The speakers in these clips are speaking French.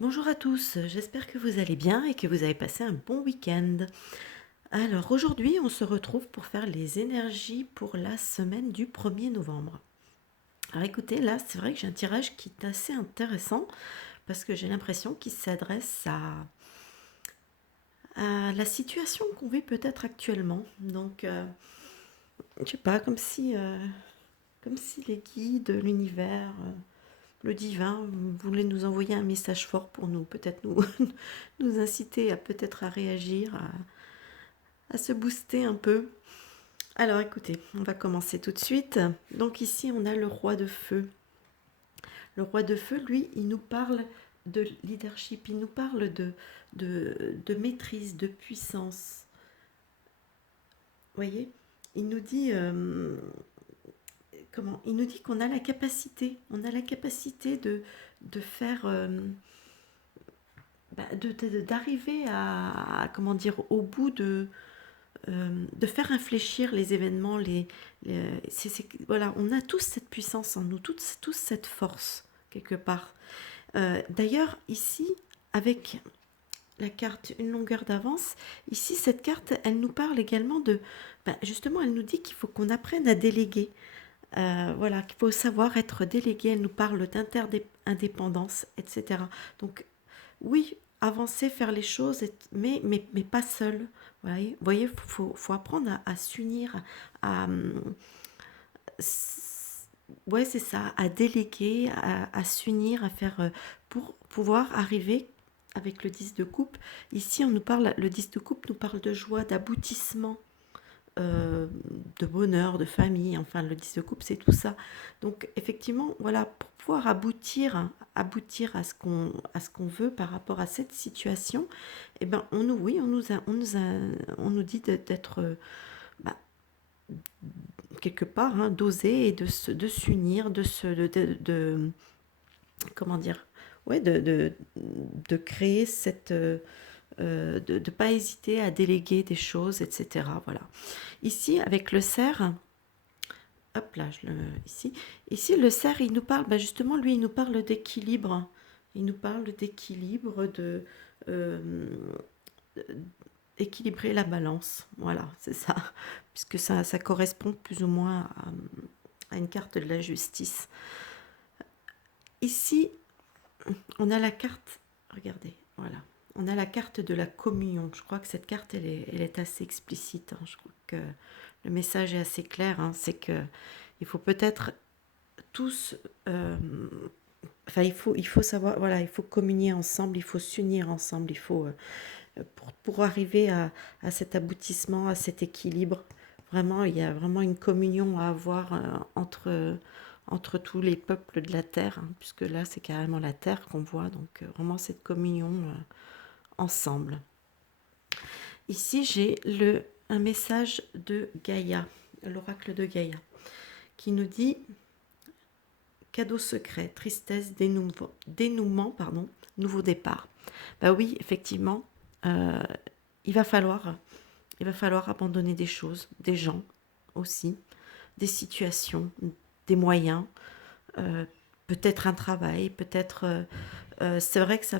Bonjour à tous, j'espère que vous allez bien et que vous avez passé un bon week-end. Alors aujourd'hui, on se retrouve pour faire les énergies pour la semaine du 1er novembre. Alors écoutez, là, c'est vrai que j'ai un tirage qui est assez intéressant parce que j'ai l'impression qu'il s'adresse à la situation qu'on vit peut-être actuellement. Donc, je sais pas, comme si les guides, l'univers, le divin voulait nous envoyer un message fort pour nous, peut-être nous inciter à peut-être à réagir, à se booster un peu. Alors écoutez, on va commencer tout de suite. Donc ici, on a le roi de feu. Le roi de feu, lui, il nous parle de leadership, il nous parle de maîtrise, de puissance. Vous voyez, il nous dit comment? Il nous dit qu'on a la capacité, de faire, d'arriver comment dire, au bout de faire infléchir les événements, voilà, on a tous cette puissance en nous, tous cette force quelque part. D'ailleurs, ici, avec la carte Une longueur d'avance, ici, cette carte, elle nous parle également justement, elle nous dit qu'il faut qu'on apprenne à déléguer. Voilà, qu'il faut savoir être délégué. Elle nous parle d'interdépendance, etc. Donc, oui, avancer, faire les choses, mais pas seul. Vous voyez, faut apprendre à s'unir, à, ouais, c'est ça, à déléguer, à s'unir, à faire pour pouvoir arriver avec le 10 de coupe. Ici, le 10 de coupe nous parle de joie, d'aboutissement, euh, de bonheur, de famille. Enfin, le 10 de coupe, c'est tout ça. Donc, effectivement, voilà, pour pouvoir aboutir à ce qu'on veut par rapport à cette situation, eh ben, oui, on nous dit d'être bah, quelque part, hein, d'oser et de s'unir, comment dire, ouais, de créer de ne pas hésiter à déléguer des choses, etc. Voilà. Ici, avec le cerf, hop là, ici, le cerf, il nous parle, justement, lui, il nous parle d'équilibre. Il nous parle d'équilibre, euh, équilibrer la balance. Voilà, c'est ça. Puisque ça correspond plus ou moins à une carte de la justice. Ici, on a la carte, regardez, voilà. On a la carte de la communion. Je crois que cette carte, elle est assez explicite, hein. Je crois que le message est assez clair, hein. C'est que il faut peut-être tous, enfin, il faut savoir, voilà, il faut communier ensemble, il faut s'unir ensemble, il faut, pour arriver à cet aboutissement, à cet équilibre. Vraiment, il y a vraiment une communion à avoir entre tous les peuples de la Terre, hein, puisque là, c'est carrément la Terre qu'on voit, donc vraiment cette communion ensemble. Ici, j'ai un message de Gaïa, l'oracle de Gaïa, qui nous dit cadeau secret, tristesse, dénouement, pardon, nouveau départ. Bah oui, effectivement, euh, il va falloir abandonner des choses, des gens aussi, des situations, des moyens, euh, peut-être un travail, peut-être. C'est vrai que ça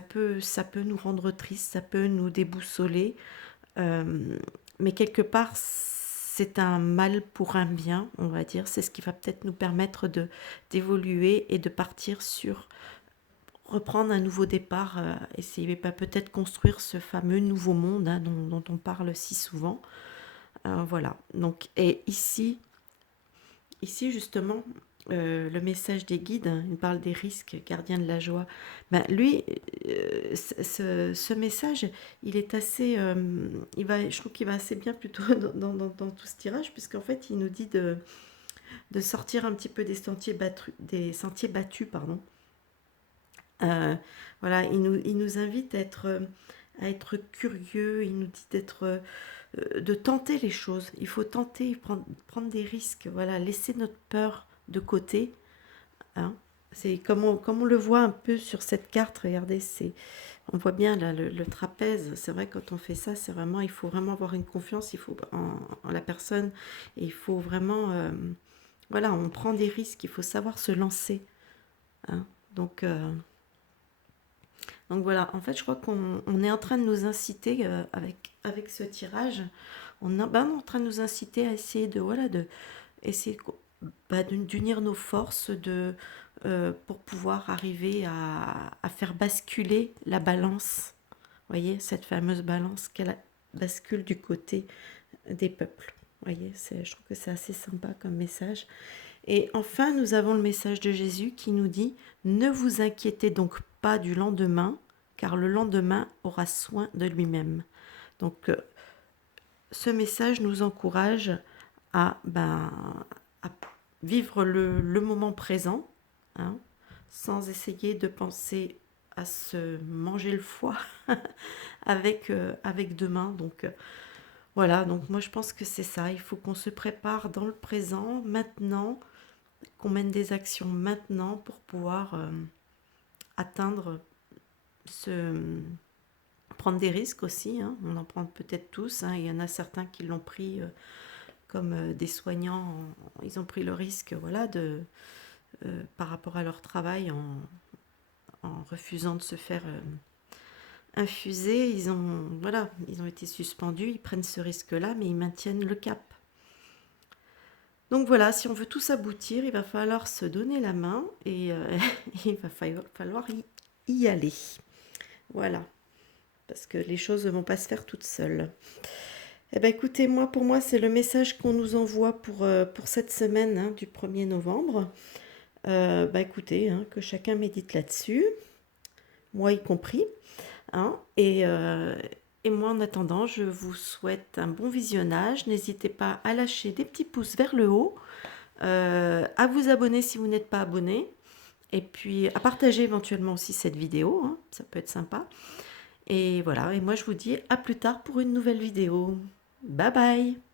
peut nous rendre tristes, ça peut nous déboussoler, mais quelque part, c'est un mal pour un bien, on va dire. C'est ce qui va peut-être nous permettre d'évoluer et de partir sur reprendre un nouveau départ, essayer peut-être construire ce fameux nouveau monde, hein, dont on parle si souvent. Voilà. Donc, et ici justement, le message des guides, hein, il parle des risques, gardiens de la joie. Ben, lui, ce message, il est assez, je trouve qu'il va assez bien plutôt dans tout ce tirage, puisqu'en fait, il nous dit de sortir un petit peu des sentiers battus, pardon. Euh, voilà, il nous invite à être curieux, il nous dit de tenter les choses. Il faut tenter, prendre des risques, voilà, laisser notre peur de côté, hein. C'est comme on le voit un peu sur cette carte, regardez, on voit bien là, le trapèze. C'est vrai, quand on fait ça, il faut vraiment avoir une confiance, en la personne, et il faut vraiment, voilà, on prend des risques, il faut savoir se lancer, hein. Donc, Donc voilà, en fait, je crois qu'on est en train de nous inciter avec ce tirage, on est en train de nous inciter à essayer de, voilà, de essayer d'unir nos forces pour pouvoir arriver à faire basculer la balance. Vous voyez, cette fameuse balance qu'elle bascule du côté des peuples. Vous voyez, je trouve que c'est assez sympa comme message. Et enfin, nous avons le message de Jésus qui nous dit: ne vous inquiétez donc pas du lendemain, car le lendemain aura soin de lui-même. Donc, ce message nous encourage à à vivre le moment présent, hein, sans essayer de penser à se manger le foie avec demain. Donc, voilà, donc moi je pense que c'est ça, il faut qu'on se prépare dans le présent, maintenant, qu'on mène des actions maintenant pour pouvoir atteindre prendre des risques aussi, hein. On en prend peut-être tous, hein. Il y en a certains qui l'ont pris comme des soignants, ils ont pris le risque, voilà, par rapport à leur travail en refusant de se faire infuser. Ils ont été suspendus, ils prennent ce risque-là, mais ils maintiennent le cap. Donc voilà, si on veut tous aboutir, il va falloir se donner la main et il va falloir y aller. Voilà, parce que les choses ne vont pas se faire toutes seules. Eh bien écoutez, pour moi, c'est le message qu'on nous envoie pour cette semaine, hein, du 1er novembre. Écoutez, hein, que chacun médite là-dessus, moi y compris. Hein, et moi, en attendant, je vous souhaite un bon visionnage. N'hésitez pas à lâcher des petits pouces vers le haut, à vous abonner si vous n'êtes pas abonné, et puis à partager éventuellement aussi cette vidéo, hein, ça peut être sympa. Et voilà, et moi je vous dis à plus tard pour une nouvelle vidéo. Bye bye!